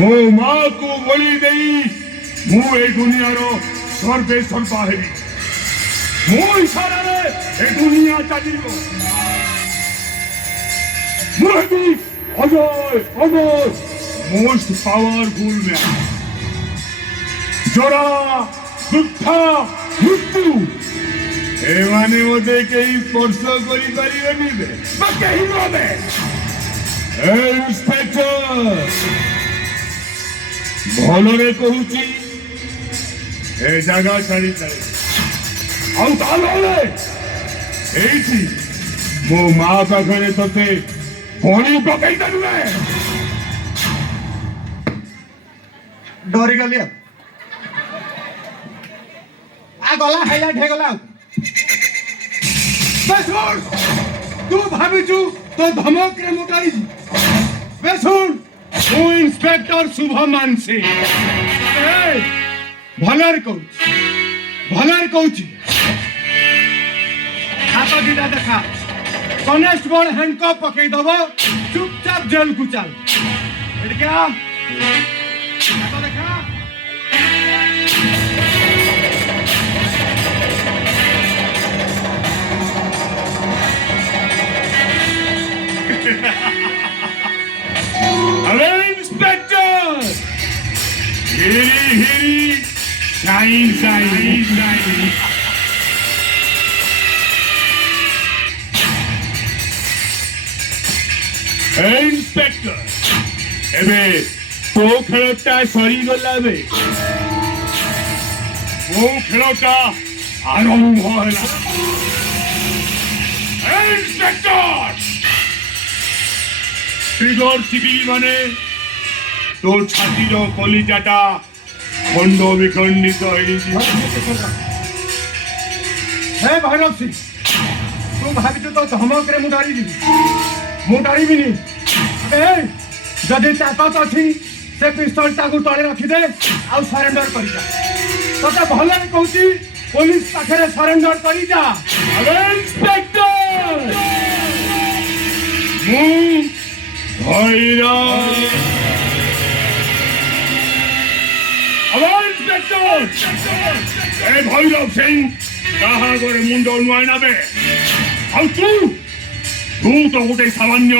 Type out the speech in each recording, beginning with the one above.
मो माँ को बोली देई मु ए दुनिया रो सर्वे सर्वा हेबी मो इशारा रे ए दुनिया चलिबो मु हेबी अजय अमर मोस्ट पावरफुल मैन जोड़ा दुखा मृत्यु एमाने मते केही स्पर्श करि परिबेनी बे केही नबे इंस्पेक्टर भलरे कहूची ए जगह छाड़ी चले आउ ताले एठी मो माँ पाखरे तते पानी पकई दलुए डरी गली आ गला हाइलाइट हे गला बेसुन तू भाबिचु तो धमक रे मुटाई बेसुन तू इंस्पेक्टर शुभ मानसी भलर कहूची हाथ दिदा देखा कनेस्टेबल हैंडकफ पकई दबो चुपचाप जेल को चल एट क्या हाथ देखा अरे इंस्पेक्टर हिरी शाइन शाइन इंस्पेक्टर एबे तो खेलटा सरी गला बे वो खेलटा आरंभ होला इंस्पेक्टर ट्रिगर सिविल माने तो छातीर कलिजाटा खंड विखंडित हे भैरव सिंह तू भाविଛୁ तो धमक रे मु डरिबिनी अबे जदि ताकत अछि से पिस्तौल टाकू तळे रखि दे आ सरेंडर करि जा तते भले कहूची पुलिस पाखरे सरेंडर करि जा अरे इंस्पेक्टर मु भैरव अरे इंस्पेक्टर ए भैरव सिंह कहा गोरे मुंडो नुआई ना बे ଆଉ ତୁ ତ ଗୋଟେ ସାମାନ୍ୟ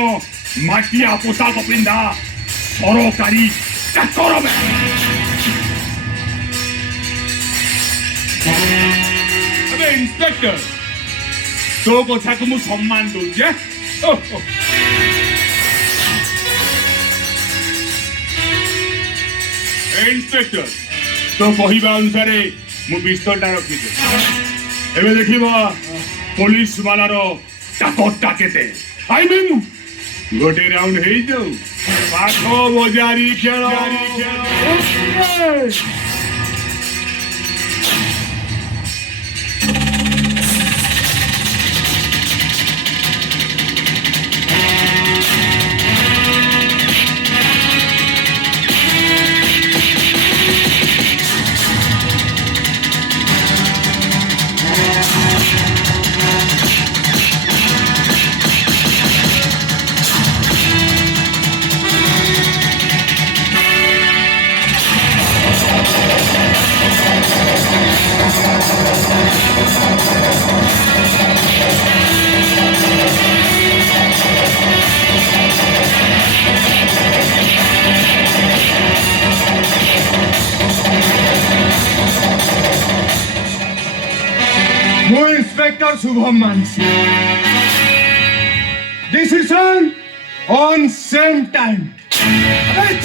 ମାଟିଆ ପୋଷାକ ପିନ୍ଧା ସରକାରୀ ଚାକର ବେ ଏବେ ଇନ୍ସପେକ୍ଟର ତୋ କଥାକୁ ମୁଁ ସମ୍ମାନ ଦଉଛି ଇନ୍ସପେକ୍ଟର ତୋ କହିବା ଅନୁସାରେ ମୁଁ ପିସ୍ତଲଟା ରଖିଛି ଏବେ ଦେଖିବ पुलिस वालार ताकतटा केते आई मीन गोटे राउंड हे जाऊ पाठ बजारी खेल Inspector Shubham Mansi. Decision on same time. Hey,